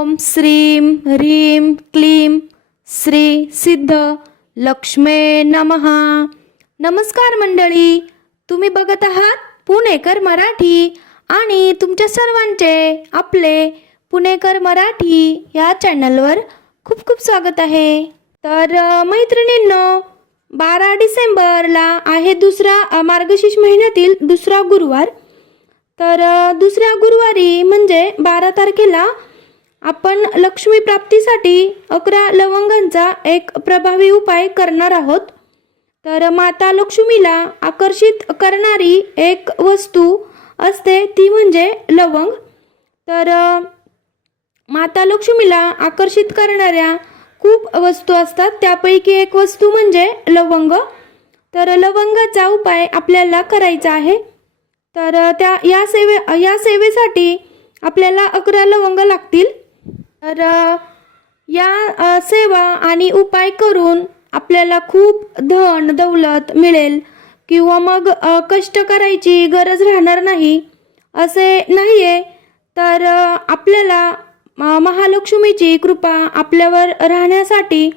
ओम श्रीं ह्रीं क्लीं श्री सिद्ध लक्ष्मे नमहा नमस्कार मंडळी तुम्ही बघत आहात पुणेकर मराठी आणि तुमच्या सर्वांचे आपले पुणेकर मराठी या चॅनलवर खूप खूप स्वागत आहे. तर मैत्रिणींनो बारा डिसेंबरला आहे दुसरा मार्गशीर्ष महिन्यातील दुसरा गुरुवार. तर दुसऱ्या गुरुवारी म्हणजे बारा तारखेला आपण लक्ष्मी प्राप्तीसाठी अकरा लवंगांचा एक प्रभावी उपाय करणार आहोत. तर माता लक्ष्मीला आकर्षित करणारी एक वस्तू असते ती म्हणजे लवंग. तर माता लक्ष्मीला आकर्षित करणाऱ्या खूप वस्तू असतात. त्यापैकी एक वस्तू म्हणजे लवंग. तर लवंगाचा उपाय आपल्याला करायचा आहे. तर त्या या सेवे या सेवेसाठी आपल्याला अकरा लवंग लागतील. तर या सेवा आणि उपाय करून आपल्याला खूप धन दौलत मिळेल किंवा मग कष्ट करायची गरज राहणार नाही असे नाही आहे तर आपल्याला महालक्ष्मीची कृपा आपल्यावर राहण्यासाठी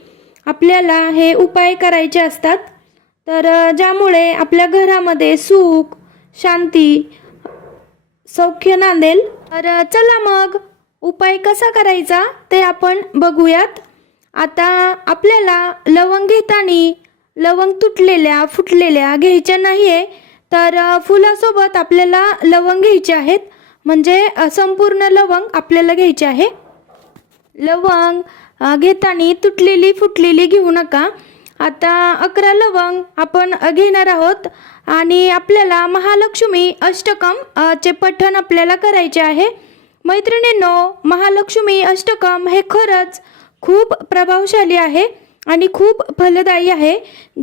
आपल्याला हे उपाय करायचे असतात. तर ज्यामुळे आपल्या घरामध्ये सुख शांती सौख्य नांदेल. तर चला मग. उपाय कसा करायचा ते आपण बघूयात. आता आपल्याला लवंग घेताना लवंग तुटलेल्या फुटलेल्या घ्यायच्या नाही आहे तर फुलासोबत आपल्याला लवंग घ्यायचे आहेत. म्हणजे संपूर्ण लवंग आपल्याला घ्यायचे आहे. लवंग घेताना तुटलेली फुटलेली घेऊ नका. आता अकरा लवंग आपण घेणार आहोत. आणि आपल्याला महालक्ष्मी अष्टकम चे पठण आपल्याला करायचे आहे. मैत्रिणींनो महालक्ष्मी अष्टकम हे खरंच खूप प्रभावशाली आहे आणि खूप फलदायी आहे.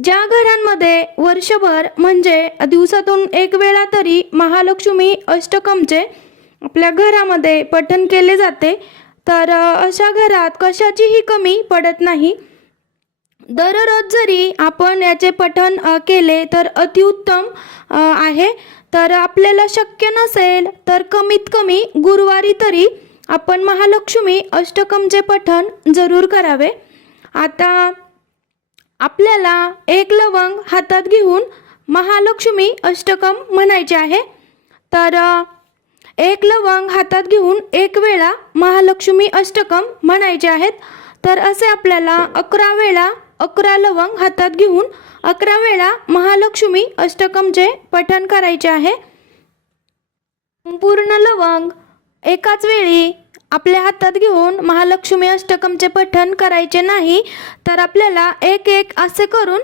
ज्या घरांमध्ये वर्षभर म्हणजे दिवसातून एक वेळा तरी महालक्ष्मी अष्टकमचे आपल्या घरामध्ये पठन केले जाते तर अशा घरात कशाचीही कमी पडत नाही. दररोज जरी आपण याचे पठन केले तर अतिउत्तम आहे. तर आपल्याला शक्य नसेल तर कमीत कमी गुरुवारी तरी आपण महालक्ष्मी अष्टकमचे पठण जरूर करावे. आता आपल्याला एक लवंग हातात घेऊन महालक्ष्मी अष्टकम म्हणायचे आहे. तर एक लवंग हातात घेऊन एक वेळा महालक्ष्मी अष्टकम म्हणायचे आहेत. तर असे आपल्याला अकरा वेळा अकरा लवंग हातात घेऊन अकरा वेळा महालक्ष्मी अष्टकमचे पठण करायचे आहे. पूर्ण लवंग एकाच वेळी आपल्या हातात घेऊन महालक्ष्मी अष्टकमचे पठण करायचे नाही तर आपल्याला एक एक असे करून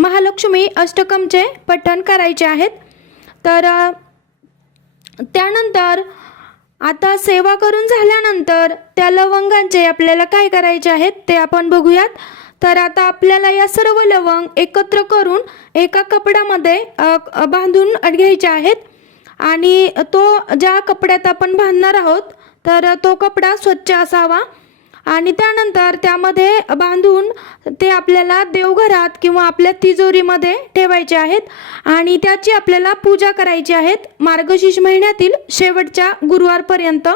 महालक्ष्मी अष्टकमचे पठण करायचे आहेत. तर त्यानंतर आता सेवा करून झाल्यानंतर त्या लवंगांचे आपल्याला काय करायचे आहेत ते आपण बघूयात. तर आता आपल्याला या सर्व लवंग एकत्र करून एका कपड्यामध्ये बांधून घ्यायचे आहेत. आणि तो ज्या कपड्यात आपण बांधणार आहोत तर तो कपडा स्वच्छ असावा. आणि त्यानंतर त्यामध्ये बांधून ते आपल्याला देवघरात किंवा आपल्या तिजोरीमध्ये ठेवायचे आहेत. आणि त्याची आपल्याला पूजा करायची आहेत मार्गशीर्ष महिन्यातील शेवटच्या गुरुवारपर्यंत.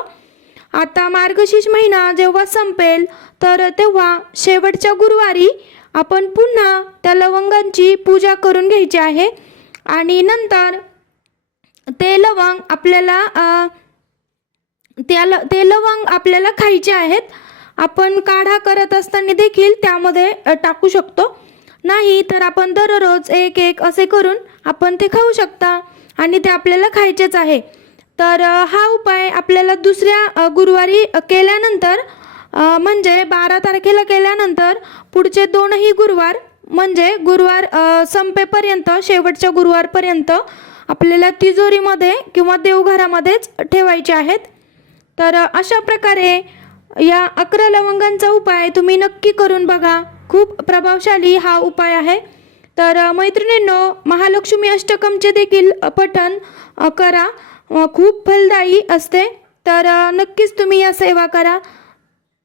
आता मार्गशीर्ष महिना जेव्हा संपेल तर तेव्हा शेवटच्या गुरुवारी आपण पुन्हा त्या लवंगांची पूजा करून घ्यायची आहे. आणि नंतर ते लवंग आपल्याला त्या ल ते लवंग आपल्याला खायचे आहेत. आपण काढा करत असताना देखील त्यामध्ये टाकू शकतो. नाही तर आपण दररोज एक एक असे करून आपण ते खाऊ शकता आणि ते आपल्याला खायचेच आहे. तर हा उपाय आपल्याला दुसऱ्या गुरुवारी केल्यानंतर म्हणजे बारा तारखेला केल्यानंतर पुढचे दोनही गुरुवार म्हणजे गुरुवार संपेपर्यंत शेवटच्या गुरुवारपर्यंत आपल्याला तिजोरीमध्ये किंवा देवघरामध्येच ठेवायचे आहेत. तर अशा प्रकारे या अकरा लवंगांचा उपाय तुम्ही नक्की करून बघा. खूप प्रभावशाली हा उपाय आहे. तर मैत्रिणींनो महालक्ष्मी अष्टकमचे देखील पठण करा. खूप फलदायी असते. तर नक्कीच तुम्ही या सेवा करा.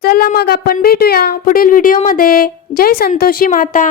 चला मग आपण भेटूया पुढील व्हिडिओमध्ये जय संतोषी माता.